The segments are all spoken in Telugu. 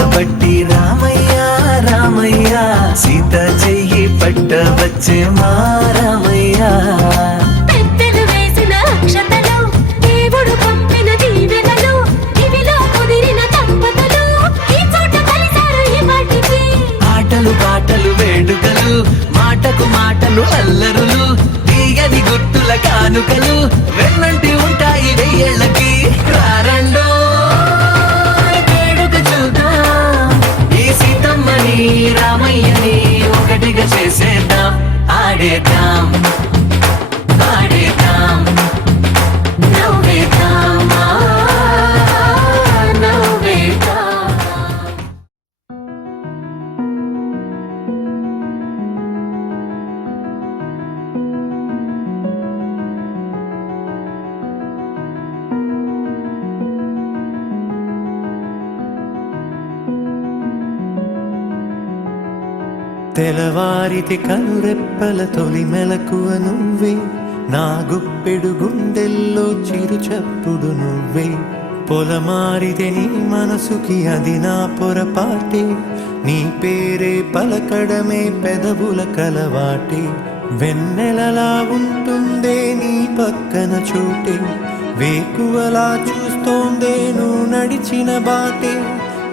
పట్టబట్టి రామయ్య రామయ్య సీత చెయ్యి పట్టవచ్చే మా రామయ్య పెద్దలు వేసిన అక్షతలు దేవుడు పంపిన దీవెనలు ఇవిలో కుదిరిన దంపతులు ఈ చోట కలిసారు ఈ వాటికి ఆటలు పాటలు వేడుకలు మాటకు మాటలు అల్లరులు తీయని గుర్తుల కానుకలు వెన్నంటి ఉంటాయి వెయ్యేళ్ళకి రారండో వేడుక చూద్దాం ఈ సీతమ్మని రామయ్యని ఒకటిగా చేసేద్దాం ఆడేద్దాం ఆడేద్దాం నవ్వేద్దాం నవ్వేద్దాం తెలవారితి కనురెప్పల తొలి మెలకువ నువ్వే నా గుప్పెడు గుండెల్లో చిరు చప్పుడు నువ్వే పొలమారితే నీ మనసుకి అది నా పొరపాటే నీ పేరే పలకడమే పెదవుల కలవాటే వెన్నెలలా ఉంటుందే నీ పక్కన చోటే వేకువలా చూస్తోందే నువ్వు నడిచిన బాటే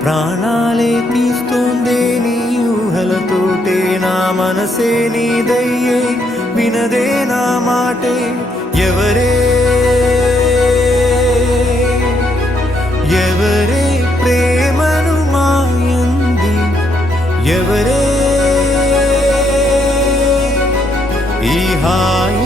ప్రాణాలే తీస్తోందే నీ ఊహలతోటే నా మనసే నీదయ్యే వినదే నా మాటే ఎవరే ఎవరే ప్రేమను మాయంది ఎవరే ఈ హాయి